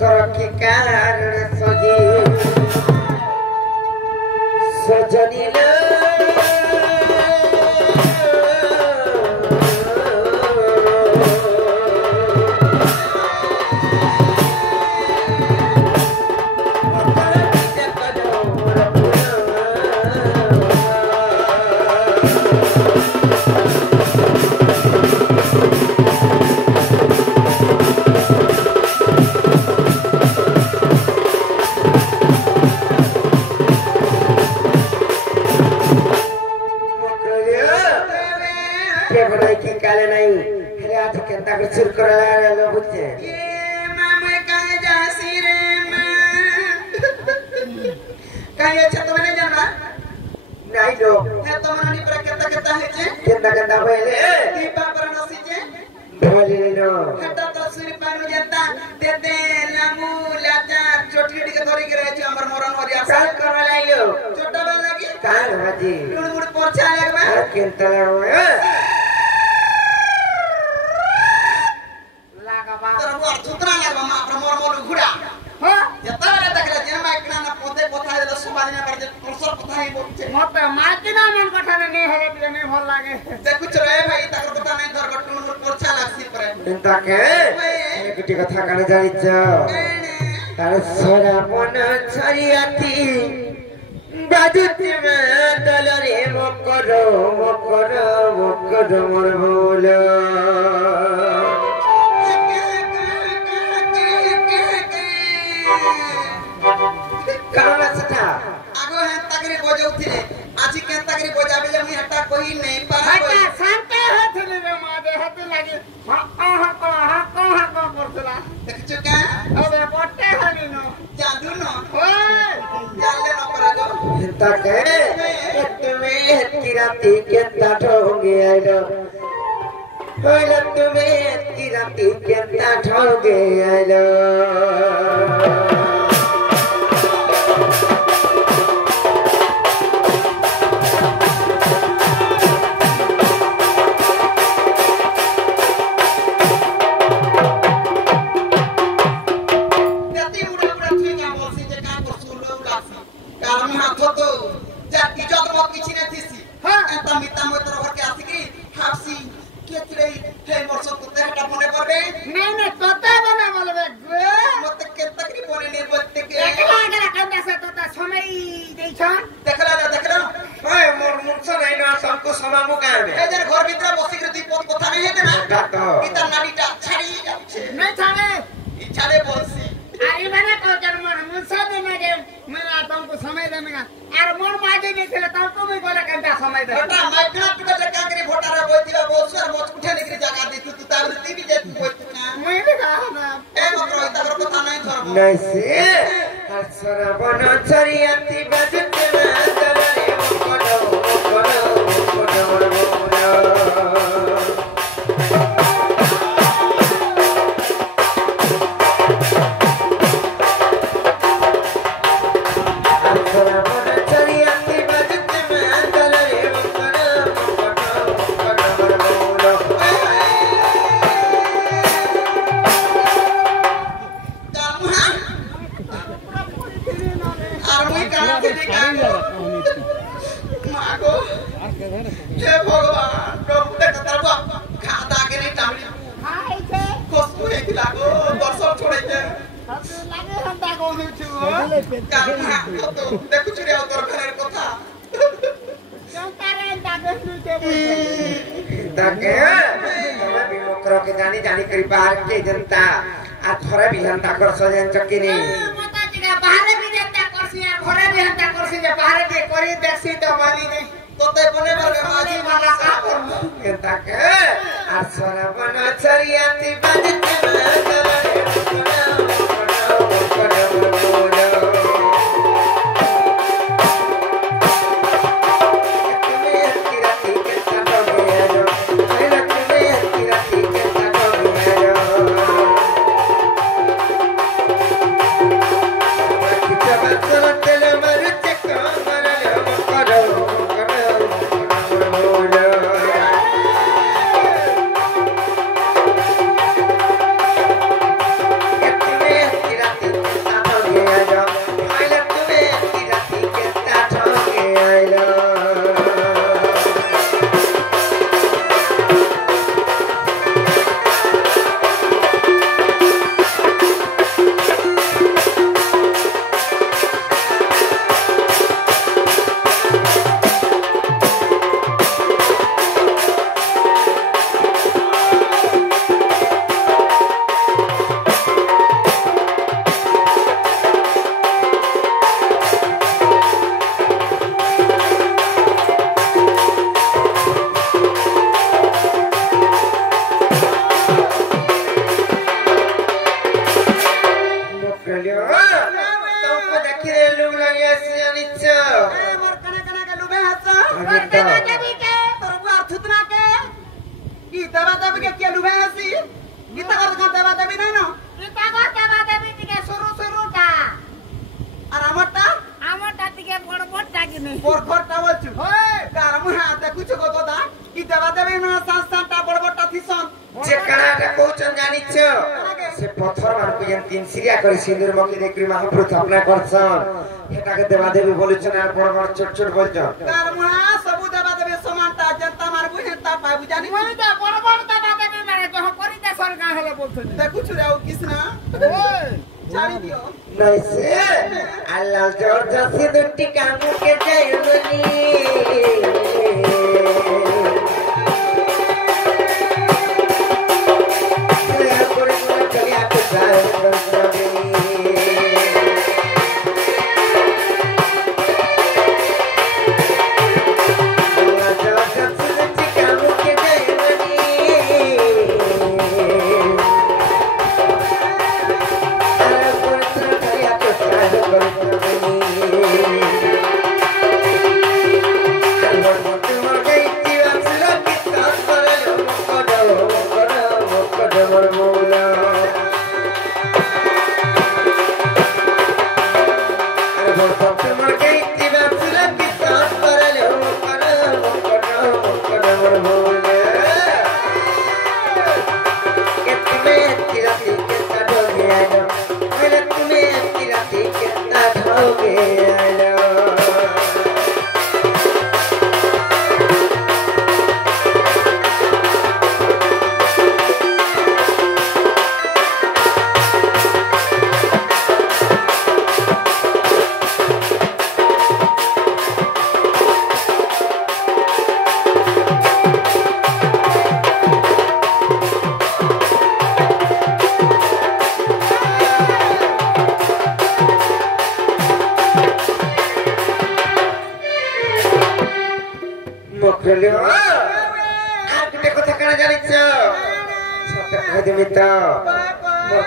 कर के कारण सजी सजनी काले नहीं अरे आज केंता कर सिर कर रहा है बुझे ये मामा कहाँ जासी रे माँ कहाँ ये छत में नहीं जाना नहीं लो है तो मनानी पर केंता केंता है जे केंता पहले दीपा पर नसी जे बोले लो हटा तो सूर्य पानु जाता देते लामू लाचा छोटी छोटी के थोड़ी के रहे थे अमर मोरन और यार काल कर रहा है यो छोटा वाला की काल हाजी गुड़ गुड़ पोछा लगवा केंता लो तर वो सुतरा लगवा मां प्रमोर मोर घुड़ा हां जता वाला देखला जे मा एकना ना पोते पोथा दे सुबानी ना कर जे परसर पोथा ही बोलते मत माकिना मन कथा ने हेरे बिले ने भल लागे ते कुछ रहे भाई ताकर पता नहीं घर गटुन मोर पोछा लागसी परे चिंता के एक टी कथा काने जानि छ तार सोरा मन छरियाती बाजुती में दलरे मकर मोर बोला काला सटा आगो है तगरी बजाउथिले आजी के तगरी बजाबे जे मुई हटा कोई नहीं पार हटा शांत होथले रे मादे हते लागे हा करतला देख चुका अबे पट्टे हनी नो जादू न ओए जाले न करा जो चिंता के तुम्हें किराती के ठोंगे आइलो होइला तुम्हें किराती के ठोंगे आइलो বলছেন জানিছ সে পথর মানুষ যেন তিন সিরিয়া করে সিন্দুর মকি দেখি মহাপ্রভু স্থাপনা করছেন এটাকে দেবা দেবী বলেছেন আর বড় বড় ছোট ছোট বলছেন তার মা সবু দেবা দেবে সমানটা জনতা মার বুঝে তা পাই বুঝানি ওই তো বড় বড় দাদা দেবে মানে যখন করিতে সরকার হলো বলছেন দেখুছ রে ও কৃষ্ণ ওই ছাড়ি দিও নাই সে আল্লাহ জোর জসি দুটি কামুকে যাইবনি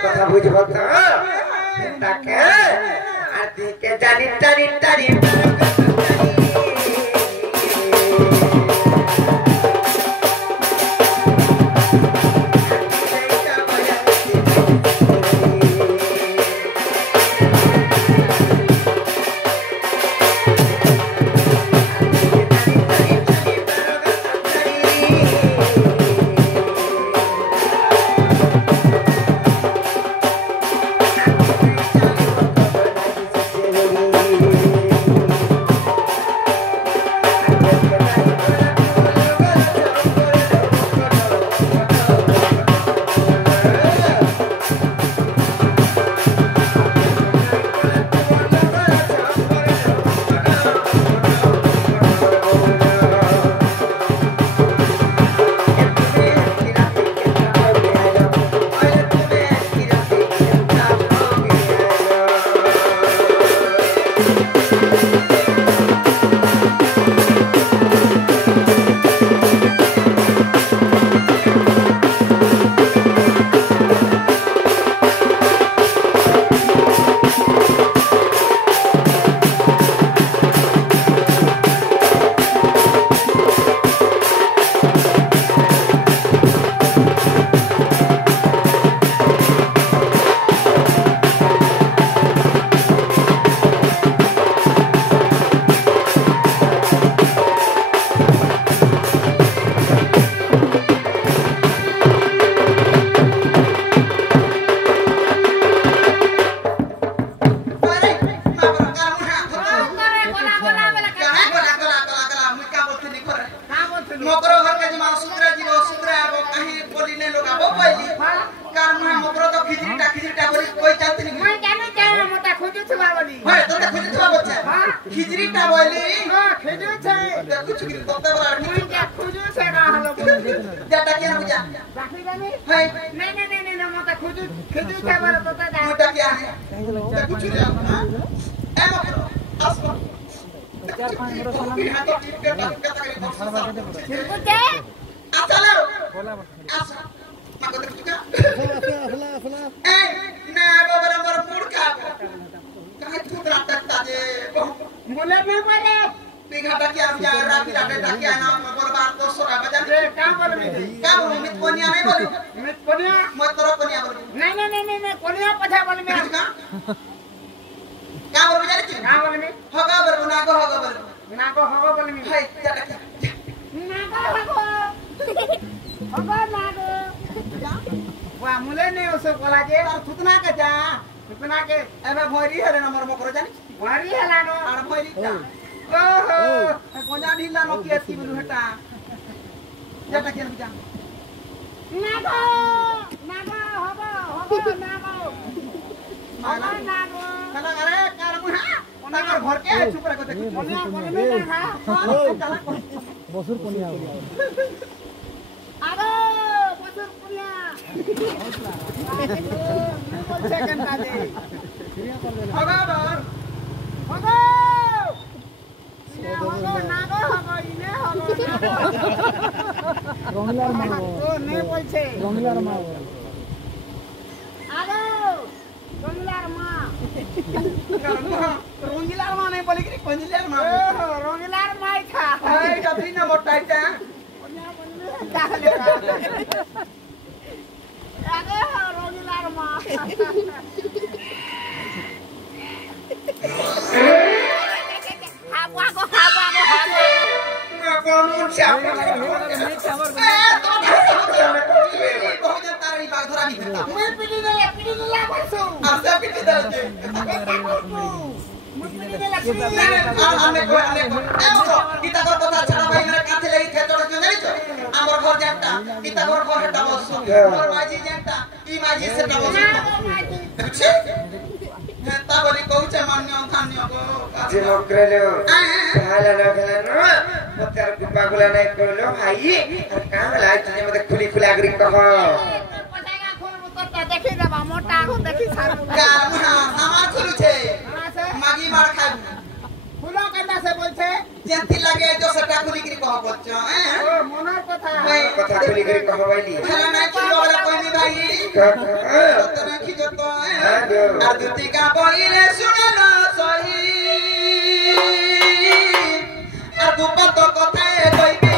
কথা বুঝব তো তাকে আর দিকে জানি টানি টানি খিচড়িটা বলি খেজুছে দেখুছ কি করতে বলা মুই যা খুজুছে না হলো যেটা কি বুঝা রাখি জানি হাই না মতে খেজুছে বলে তো দা ওটা কি আছে দেখুছ রে এ মত আসো চার পাঁচ বড় সালাম হাতে টিপকে টাকা করে চিরকুতে আসালো আসো মাগো দেখুছ কি এই না বাবা বড় পুড়কা কাহে তুতরা টাকতা যে बोले नहीं बोले बिघाटा क्या जा राखी राखी डाकिया ना बरबार तो सोरा बजा ये क्या बोल में क्या बोलूं मित कोनिया नहीं बोलूं मैं कोनिया मत तोरा कोनिया बोलूं नहीं कोनिया पछा बोल में क्या बोल बजा रे क्या बोल में होगा बोल ना को होगा बोल ना को होगा बोल में हाय जाटा क्या ना को होगा ना को मुले नहीं उसो कोला जे तार थुतना के जा इतना के एबे भरी हेले नंबर मकर जानी वारी हला नो आर भरी जा ओहो कोजा ढिला नो के एती बोलू हेटा जेटा के जा नागो नागो हबो नागो नागो कला अरे कार मुहा ओना घर के चुप रह को देखी कोनिया कोने ना বছর কোনি আও আরে বছর কোনিয়া সেকেন্ড কাজে হগাবার হগো হগো নাগো হগো ইনে হগো রঙিলার মা তো নে বলছে রঙিলার মা আরে রঙিলার মা রঙ্গিলার মা নাই বলি কি কঞ্জিলার মা রঙিলার মাই খা এই কতই না মোটাইটা তাহলে আরে রঙিলার মা হাবো হাবো হাবো কোন চাপা বহুত তারি বাগ ধরা নি বেটা মুই পিটি দিলা বলছো আমদা পিটি দাতে মুই পিটি দিলা আমি কো এমো কিতা কথা ছাড়া ভাই মেরে কাছে লাগি খেতড় কে জানিছ আমার ঘর যেটা কিতা ঘর হেটা বসছো মোর মাঝি যেটা ই মাঝি সেটা বসছো দেখছি তা বলি কইছে মান্য ধান্য গো যে মকরেলো ভালো লাগলো পতার গুপাগুলা নাই করলো ভাই আর কাম লাই তুই মতে খুলি খুলি আগরি কহ পটাকা খোল মুতটা দেখি দেবা মোটা আগো দেখি ছাড়বো কার হামা খুলছে আছে মাগি মার খাই ফুলো কেনা সে বলছে যেতি লাগে তো সেটা খুলি কি কহ করছো ও মনের কথা কথা খুলি করে কহ বাইলি খেলা নাই ছিল বলে কইনি ভাই তো রাখি যত আর দুটি কা বইলে শুনলো সহি আর দুপত কথায় কইবি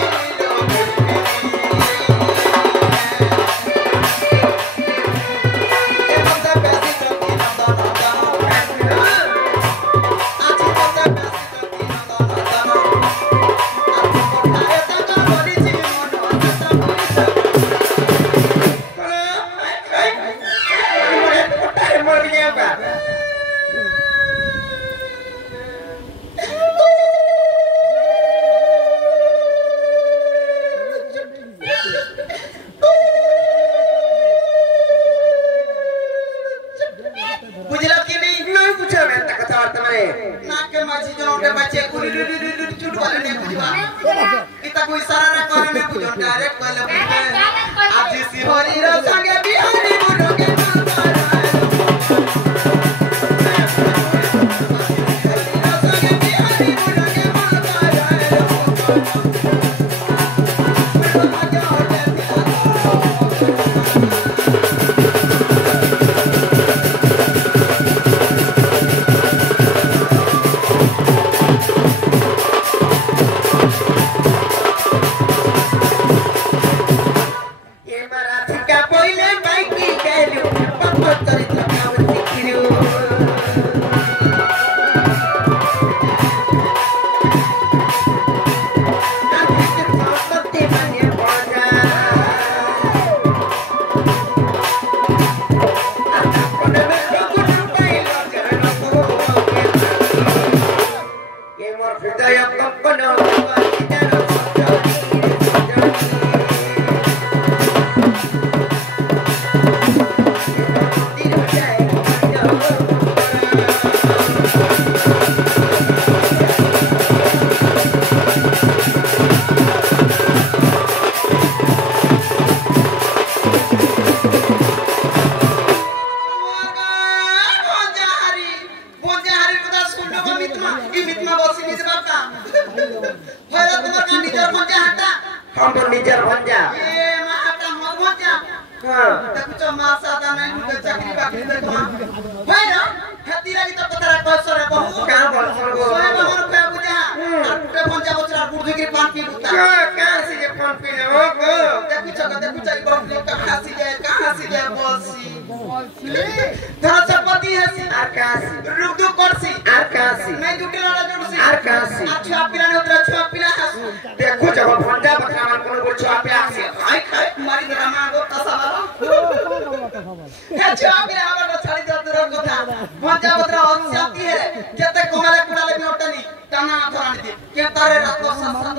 देखो जब भंडा बकरा मन कोनो छुआ पिला से खाई खाई मारी दमा गो तसा हे छाबे आवर छाड़ी दो तोर कथा भंजा बद्र अशांति है केते कोमले कुडाले भी ओटनी काना धरानी दे के तारे रात 7 8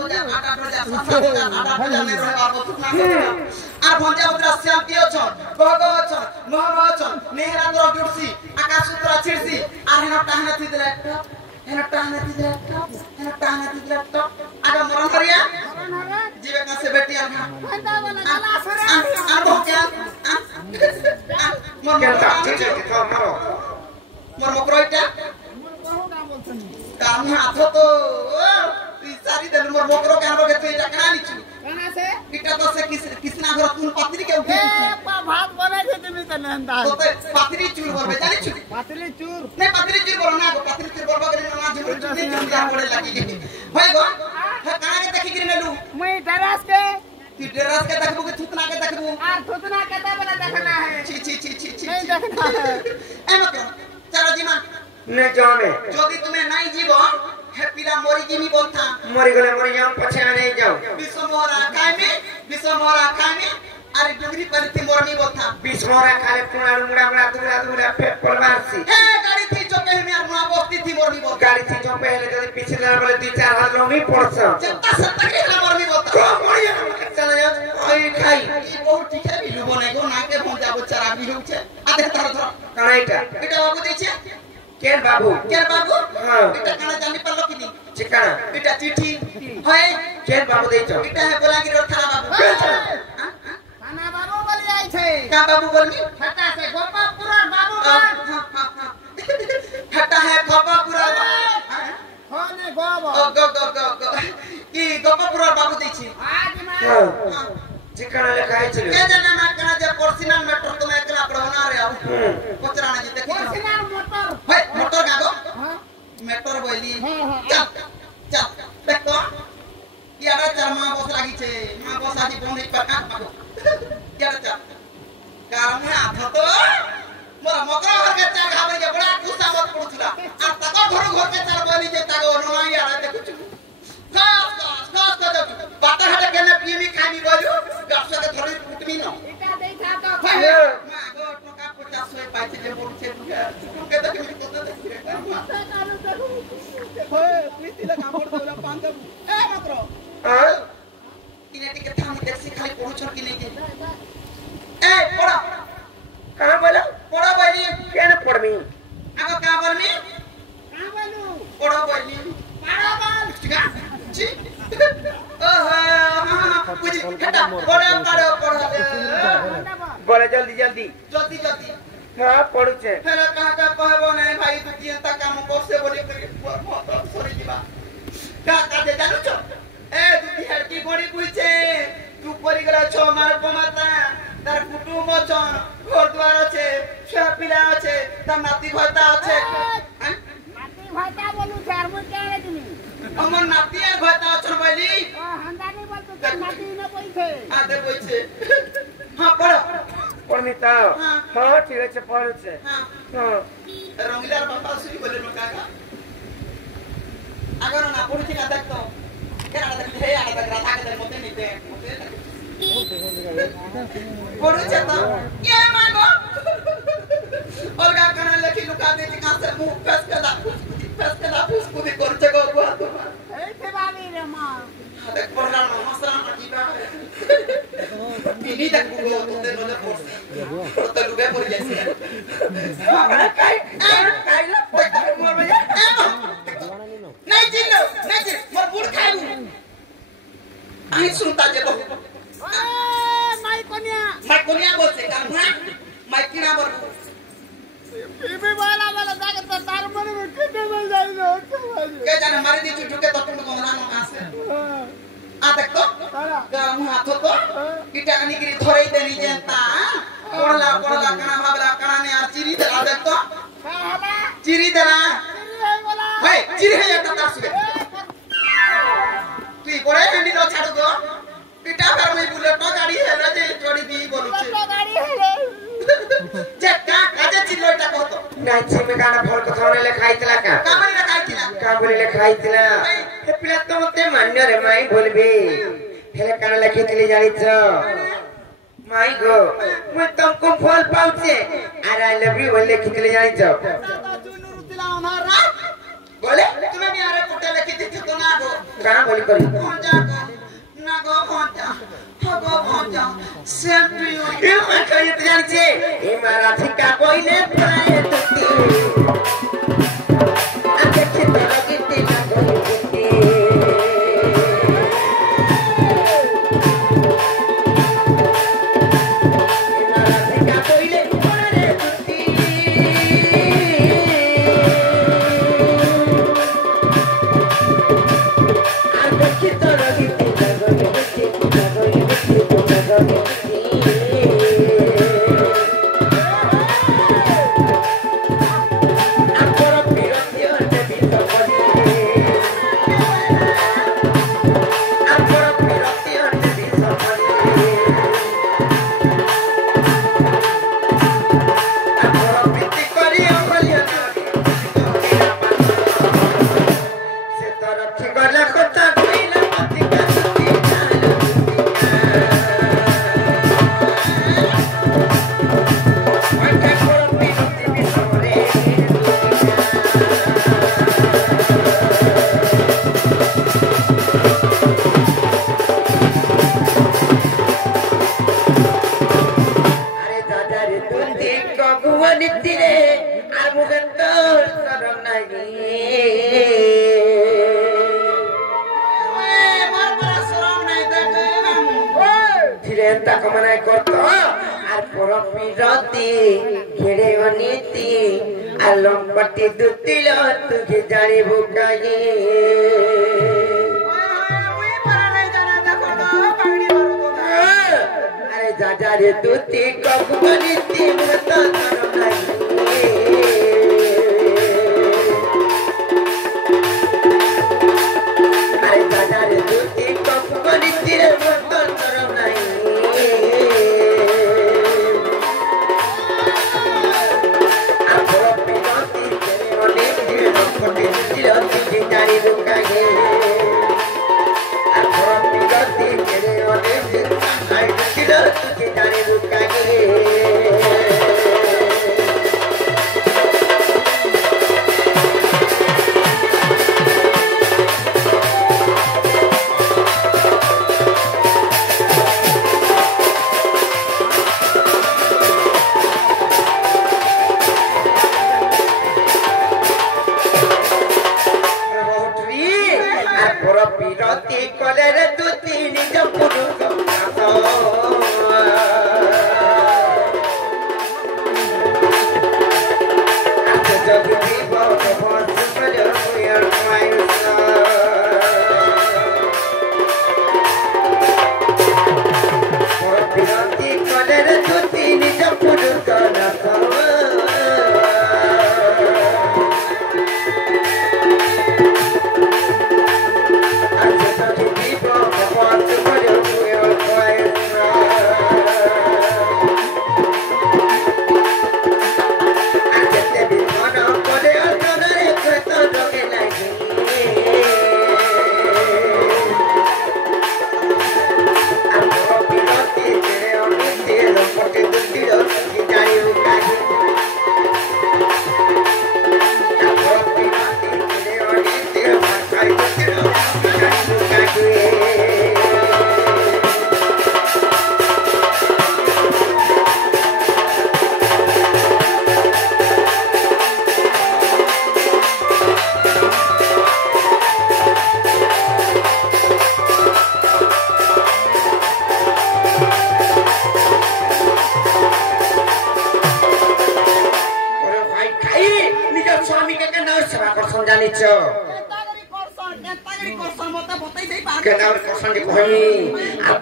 ने रहबा बसुना आ भंजा बद्र अशांति अछन भगव अछन मोहर अछन नेहरांद्र गुडसी आकाश सूत्र छिड़सी आ हेन टाहना थिदले हेन टाहना थिदले आगा मरण करिया जीवे का से बेटी आगा आ भोक्या কেনটা ঠিক আছে খাও মারো मोर मकरोइटा काम हाथ तो सारी दिन मोर मकरो के हमरो के तू इटा कना लिचु कना से इटा तो से किसना घर तू पत्नी के उठे भात बनाई दे तुम त नंदा तो पत्नी चूर बोलबे जानी छु पातली चूर नहीं पत्नी चूर बोल ना पत्नी चूर बोलबा करे ना झुल चुनी चुनी पड़े लगी होय गो है कना के देखि गिर नेलु मैं डरास के ती ड्रेस के देखबो के थुतना के देखबो और थुतना केता बला देखना है छी नहीं देखना है ए मकरो चलो जीमा নে যাবে যদি তুমি নাই জীব হেপিলা মরি জিমি বলতা মরি গেলে মরি যাও পছে না নেই যাও বিশ্বমরা খাইমি আরে ডুগরি পরিতে মরনি বলতা বিস্মরা খালে পুরাড়ু মুড়া দুরা পেট পলবাসি হে গাড়ি থি চপে মি আর মুয়া বস্তি থি মরনি বলতা গাড়ি থেকে চপে হেলে যদি পিছলে বলে 2-4 হাত লমি পড়ছ চেতা সত্তরি হলা মরনি বলতা তো মরি যাও চলে যাও ওই খাই ই বহুত ঠিকে বিলু বনে গো নাকে পৌঁছা বচারা বিলুছে আদে ধর কানা এটা এটা বাবু দিছে কেন বাবু কেন বাবু হ্যাঁ এটা কানা জানি পারলো কিনি ঠিকানা এটা চিঠি হয় কেন বাবু দেইছ এটা হে বলাগির থানা বাবু खाना बाबू बोली आई छे का बाबू बोलनी फटा से गोपापुर बाबू हटा है गोपापुरा होने गोबो गो की गोपापुरा बाबू देछि आज मैं হ্যাঁ ঠিকানা লেখা হয়েছিল के जाने ना कना जे पर्सनल मैटर तुम एकला पढ़ना रे आउ कोचराना जी देखि पर्सनल मोटर हे मोटर गागो हां मैटर बोली हां चल देख तो यारा चरमा बस लागी छे मां बस आजी बोनी पका पाको यारा चल कारण में आथ तो मोर मकर घर के चार घाबे के बड़ा गुस्सा मत पड़ुला आ तको घर के चार बोली जे तागो नोना यारा देखु खास बाटा हटे केने पीमी खामी बोलू गपसे के धरी कुटमी न इटा देखा तो मां गो टका 50 होय पाइते जे बोल छे तू के देख मी कोता देख कालू देखो होय प्रीति ला कामड़ देला पांद ए मात्र হ্যাঁ इने टिके थाम देखि खाली पहुंचो कि नहीं ए पड़ा কানা বলো पड़ा बोली কেন পড়বি आगो का बोलनी का बोलू पड़ा बोली पाड़ा बोल ठीक है जी ओहो बुझी हटा पड़ा पड़ा पड़ा বলে জলদি জলদি जल्दी जल्दी হ্যাঁ পড়ুছে हेला कहा का कहबो नहीं भाई तू चिंता काम करसे बोली करी मत सॉरी जीवा का दे जानू छ ए तू हड़की गोड़ी पूछे तू परी गला छ मार पमाता तार कुटुंब छन घर द्वार छे छुआ पिला छे त नाती भता छे नाती भाता बोलू चार मुई केले तुमी हमर नाती ए भता छन बोली ओ हंदानी बोल तो नाती न पइछे आदे पइछे हां पढ़ পড়নি তাও হ্যাঁ ঠিক আছে পড়ুছে हां হ্যাঁ रंगीलार बापा सुई बोले न काका अगर ना पढ़ी का देख तो केना देख हे आला देख राधा के मते नहीं दे पढ़ू छे तो ये मांगो olga kana leki लुका दे का से मुंह फस के दा फुस कुदी कर छे गो गो ए से बाबी रे मां देख पढ़ला ना मसरा पटीबा बिनी देख गो तो दे न पढ़ तो लुगे पड़ जाइसे काई मोर भैया नहीं चिल्लो नहीं चिल मोर बुड़ खाइबू आई सुनता जे बहु ए माई कोनिया बोलते का ना माई किना बोल इबे वाला जाके तो तार मन में किते में जाई नो के जाने मारे दी चुटके तो तुम कोना न कासे आ देख तो गरम हाथ तो किटा निकरी धरई देनी जनता पड़ला कना भाबला कना ने आ चिरी दे देख तो हाला चिरी देला चिरी बोला हे चिरी हे एक तार सुबे तू कोड़े हंडी नो छाड़ गो पिटा कर में बुलेट गाड़ी है ना जे जोड़ी दी बोलु छे तो गाड़ी है जे का काजे चिल्लोटा कहतो নাচি মেকানা ফল কথা লেখা হইতলা কা कामरी ना काइतिला কাবুলি লেখা হইতলা হে পিলা তো মতে মান্য রে মাই বলবি হেলে কানা লেখিতলি জানিছ माई गो मैं तुमको फल पाऊचे और आई लव यू बोले कितने जानी जाओ बोले तुम्हें भी आरे कुटे लिखी थी तो ना गो कहां बोली करी कौन जा ना गो कौन जा सेम टू यू ये मैं कही तो जानी छे ये मारा ठिका कोई ने पाए तुती आके कितना कितने ना कोई तुती ये मारा ठिका कोई ने पाए तुती आके कितना कितने ना कोई तुती लंपटी दुतिल तुझे जाने बुकाए अरे जाजा रे दुती कब बनीती मत करो नहीं अरे जाजा रे दुती कब बनीती मत करो नहीं जानी रुकागे अथवा पिगती तेरे ओने से आई किलो तुझे जानी रुकागे पिरती कलेर दुती निज पुरुष जब जीव पिरती कलेर दुती निज पुरुष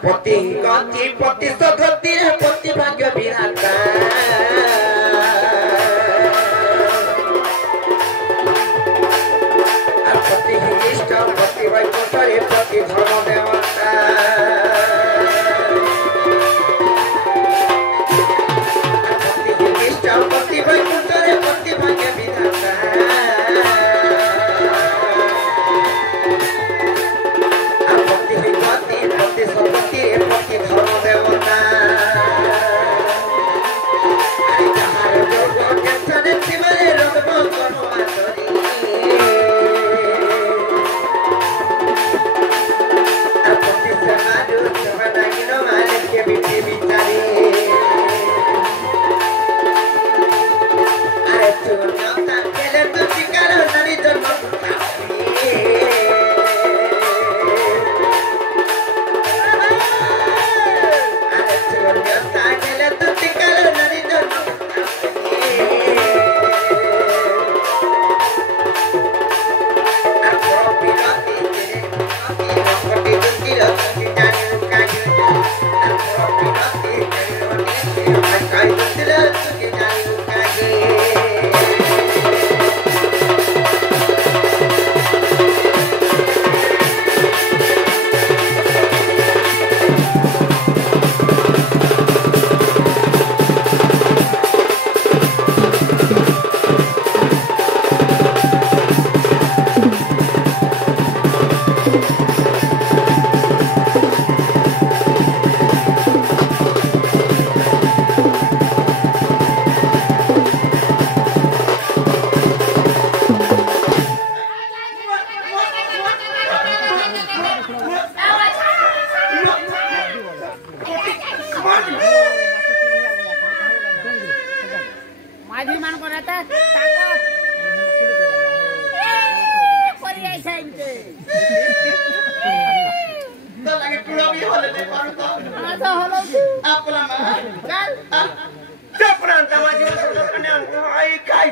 पति गति पति सधती पति भाग्य विधाता पति इष्ट पति वैकुंठरे पति धर्म देवता पति इष्ट पति वैकुंठरे पति भाग्य विधाता पति धर्म देवता মাঝি মান করাতে তাকো করি আইছে ইনকে তো লাগে টুড়া বি হলে নে পারু তো আচ্ছা হলো আপলা মা চল চপরান তামাজি কনে আই খাই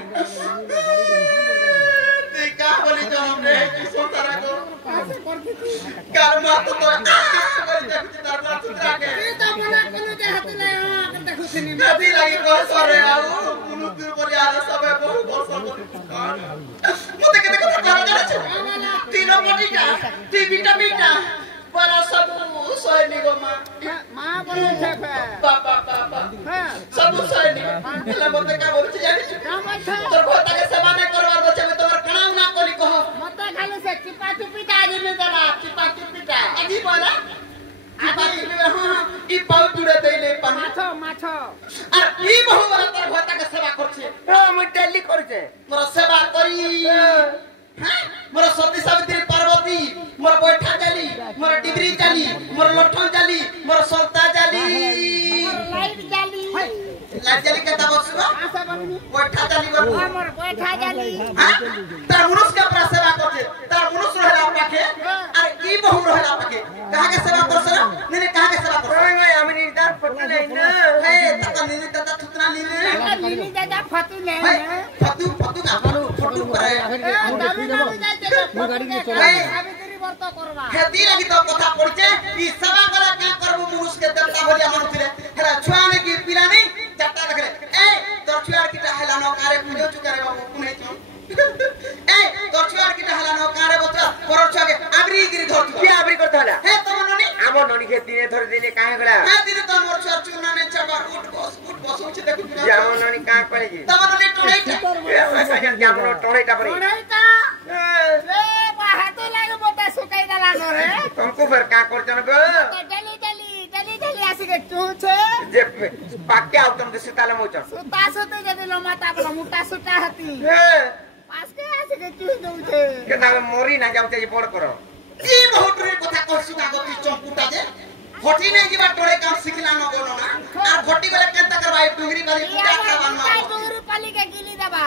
তুই কা বলি তো हमने সোতারা গো কাছে করছি কার মা তো তো করে দেখছি তার না সুতরা কে তুই তো মনে কোন যে হাতে লাই আকে দেখুছিস নি নদী লাগি বসরে আউ কোন দূর বলি আর সবে বহু বর্ষ মতে কেতে কথা করা যাচ্ছে তিন মটিটা তুই বিটা বলা সব সৈনিক মা মা বলেছে বাবা বাবা হ্যাঁ সব সৈনিক এলা মতে কা বলছি জানিস কামাইছে তোর কথাকে সেবা নাই করবার বলছে আমি তোমার কানাও না করি কহ মতে খালি সে চিপা চিপিটা আজনে দেলা চিপা চিপিটা আজি বলা চিপা চিপি হ্যাঁ ই পাউ তুড়ে দেইলে পানি মাছ আর ই বহু বড় তোর কথাকে সেবা করছে আমি ডেলি করছে মোর সেবা করি হ্যাঁ মোর সতী সাবিত্রী পার্বতী মোর বৈঠা জালি মোর ডিগ্রি জালি মোর লঠন জালি মোর সলতা জালি লাইট জালি লাইট জালি কেতা বসলো আশা বলনি বৈঠা জালি বাবু আমার বৈঠা জালি হ্যাঁ তার মনুষ্য কে সেবা করছে তার মনুষ্য রহলা পাখে আর ই বহু রহলা পাখে কাহাকে সেবা করছে নে কাহাকে সেবা করছে ওই ভাই আমি নির্দার ফটো নাই না হে তাকা নিনি তাতা থুতনা নিনি নিনি দাদা ফতু নেই হে ফতু না ফটু করে হেতি লাগি তো কথা পড়ছে ই সেবা করা কা করবো মনুষ্য কে দেবতা বলিয়া মানুষরে হেরা ছুয়া নে কি পিলা নাই চারটা দেখলে এ তোর ছুয়ার কিটা হেলানো কারে পুজো চুকারে বাবু কোনে চু এ তোর ছুয়ার কিটা হেলানো কারে বতা পর ছুয়াকে আবরি গিরি ধরতু কি আবরি করতে হলা হে তোর ননি আমার ননিকে দিনে ধরে দিনে কাহে গলা হে দিনে তো মোর ছুয়ার চুনা নে চাবার উঠ বস উঠছে দেখু যেমন ননি কা করে কি তোমার ননি টড়াইটা যেমন টড়াইটা পরে ওরাইতা এ বাহাতে লাগে বতা সুকাই দালা করে तुमको फिर क्या करते हो गो ডেলি আসি গে চুছে जे पाके आओ तुम दिस ताले मोचन সুতা সুতে যদি লো মাতা বড় মোটা সুতা হাতি পাসকে আসি গে চুছ দউছে के ना मोरी ना जाऊ ते बड़ करो কি বহুটরে কথা কইছু না গতি চম্পুটা যে ঘটি নাই যিবা টরে কাম শিখলা ন গনো না আর ঘটি গলে কেনতা করবা এই ডুগরি বালি পুটা খাবান না তাই ডুগরি পালি কে গিলি দেবা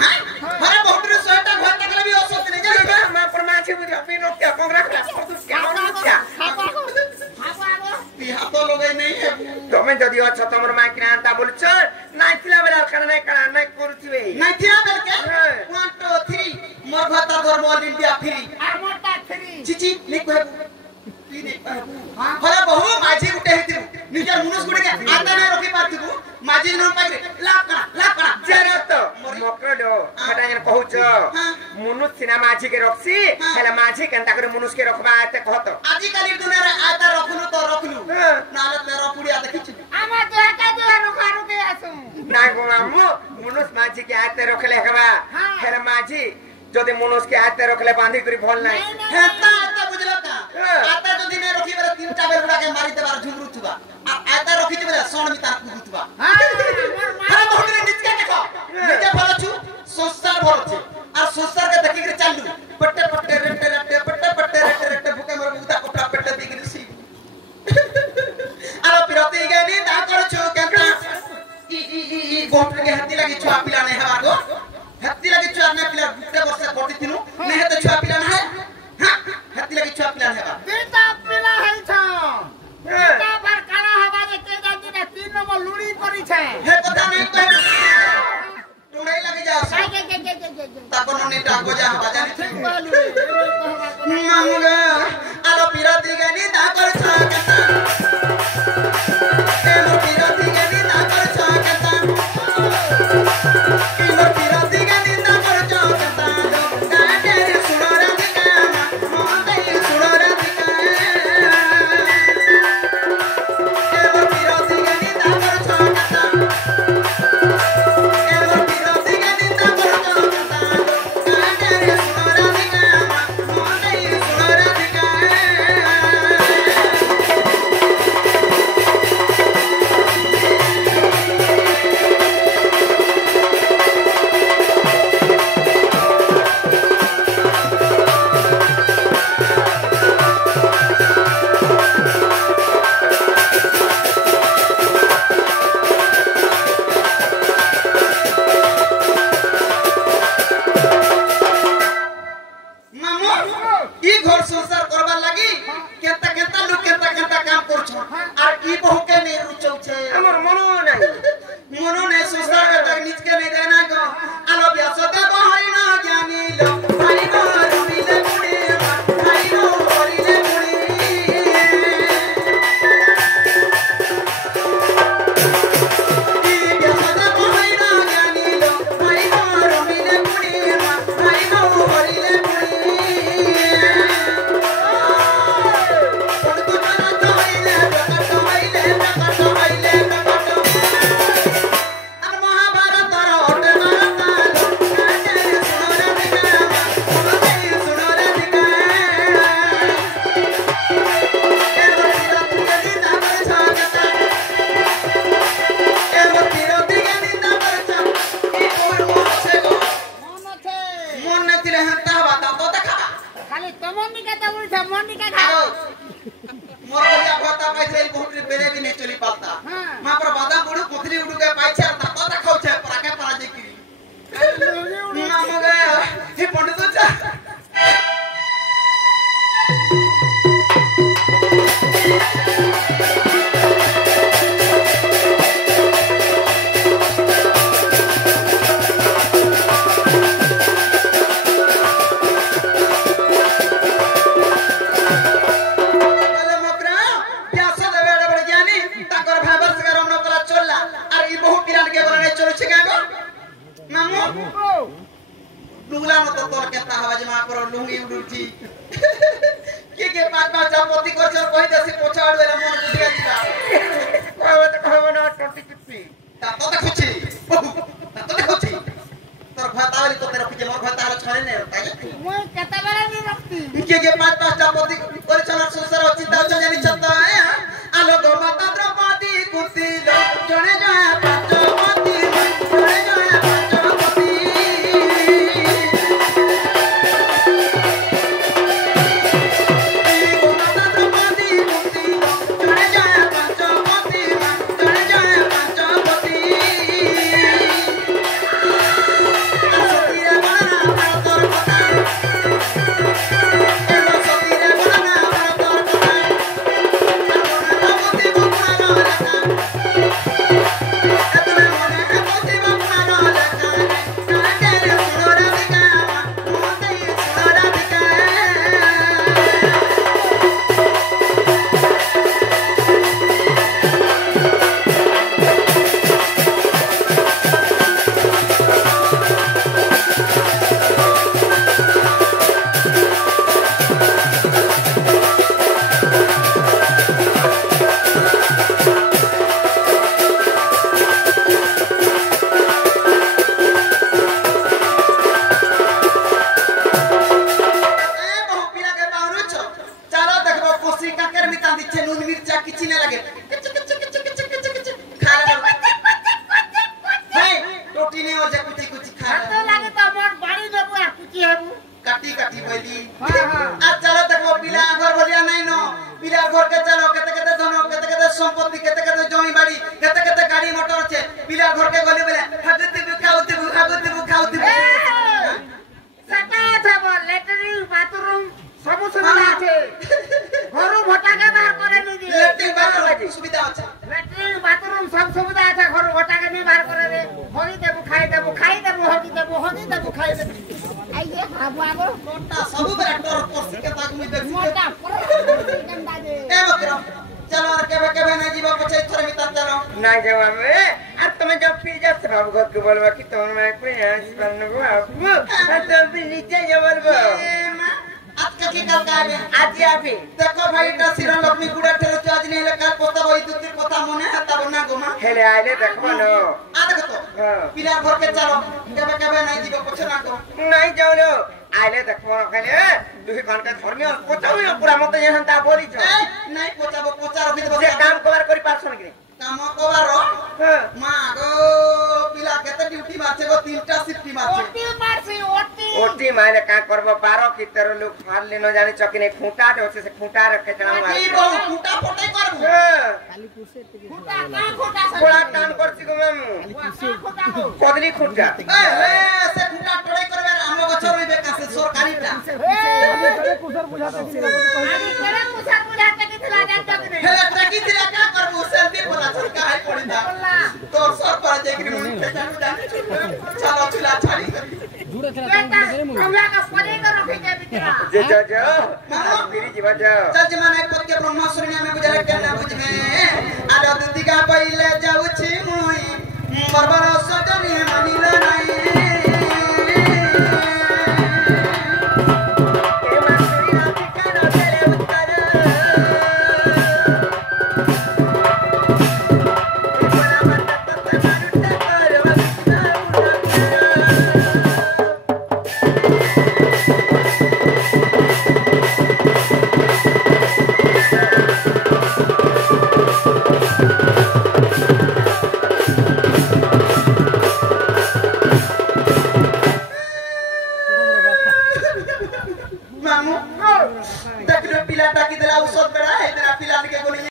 হ্যাঁ আরে বহুটরে সয়টা ঘর তাকলে বি অসত নেই জানি मैं मैं परमाची मुझे अपनी रोक क्या कांग्रेस का तो क्या क्या ती হাত লগাই নাই হে তুমি যদি অছ তোমার মা কিনা আনতা বলছ নাই ছিলা বেলা খানা নাই কানা নাই করছিবে নাই থিয়া বেলকে 1 2 3 মোর ভাতা ধর্ম অল ইন্ডিয়া ফ্রি আর মোটা থ্রি চিচি নে কহে তুই নে হরে বহু মাঝি উঠে হিতিরু নিজের মনুষ গুড়ে আতা না রখি পারতিবু মাঝি ন পাইরে লাভ করা জেনে তো মকড়ো খাটা যেন কহুছ মনুষ্য সিনা মাঝি কে রখছি হেলা মাঝি কেনতা করে মনুষ্য কে রখবা আতে কহত আজি কালি দুনিয়ারে আতা রখনু তো রখনু নালে তের পুড়িয়া দেখিছি আমার দেহটা দেহ রুখা রুখে আসুন না গো আমু মনুষ্য মাঝি কে আতে রখলে হেবা হেলা মাঝি যদি মনুষ্য কে আতে রখলে বাঁধি করি ভল নাই হেতা আতা বুঝলো কা আতা যদি নে রখি বেলা তিনটা বেল গুড়াকে মারি দেবার ঝুমরু থুবা আর আতা রখি দেবে সণ মিতা কুগুতুবা হ্যাঁ বহুতরে নিচকে দেখো নিচে ভালো ছু সংসার ভরছে আর সংসার কে দেখি করে চালু পট্টে পট্টে রেটে রেটে পট্টে পট্টে রেটে রেটে ভুকে মর বুদা কপড়া পট্টে দিগিরি সি আর বিরতি গনি দা করছো কেনটা ই গোটরে কে হাতি লাগি ছুয়া পিলা নে হবা গো হাতি লাগি ছুয়া নে পিলা গুটে বসে বটি তিনু নে হেতে ছুয়া পিলা না হ্যাঁ হাতি লাগি ছুয়া পিলা হেবা দিতা পিলা হইছ দিতা বার কানা হবা যে কে জানি না 3 নম্বর লুড়ি করিছে হে কথা নাই কহে টুড়াই লাগি যাও কে তারপর নেটা গজা হবা জানি ঠিক বলু মামুগা আলো বিরতি গনি দা করছো কেনটা এলো বিরতি গনি দা করছো কেনটা এলো বিরতি গনি দা করছো কেনটা কাটে সুনো রাধিকা মতে সুনো রাধিকা এলো বিরতি গনি দা করছো কেনটা এলো বিরতি গনি দা করছো কেনটা কাটে সুনো রাধিকা মতে সুনো রাধিকা पाइछे ता खाउछे पराके परा जेकी ना मगे हे पंडित चा लुंगला न तो तोर केता हवा जमा करो लुंगी उडुठी के पांच पांच जापति कर छ कहि देसी पोछाड़ वेला मन बुझिया दिबा कहबो ना टोटी टिप्पी ता तो देखुची तोर भतावली तो तेरा पिजे मोर भतावल छने ने ताई मैं केता बेला नहीं रखती के पांच पांच जापति कर छ संसार चिंता छ जानि छता आलो गो माता द्रौपदी कुंती लो जणे जा पंचवती जणे जा पंचवती चकिने खूंटा दे से खूंटा रखे चला ई बहु खूंटा फोटै करबू खाली कुसे खूंटा का खूंटा बड़ा काम करछि गो मामू खूंटा हो कदली खूंटा ए से खूंटा टोड़ै करबे हम गछ रोइबे का से सरकारीटा ए कुसर बुझाते कि आदि करे कुसर बुझाते कि थला जानता कि नहीं हेला टकी दिला का करबू सेल्फी पला चल काहे पड़िदा तो सर पर जेकरी मुन पे चलो चला छाड़ी जुड़े थला हमरा का परे कर रखै के बितरा जे फिरी जीवा जा चल जमाने पद के ब्रह्मा सुरनिया में गुजरे के ना बुझमे आदा दुतिका पहिले जाउ छी मुई बरबर सजनी मनी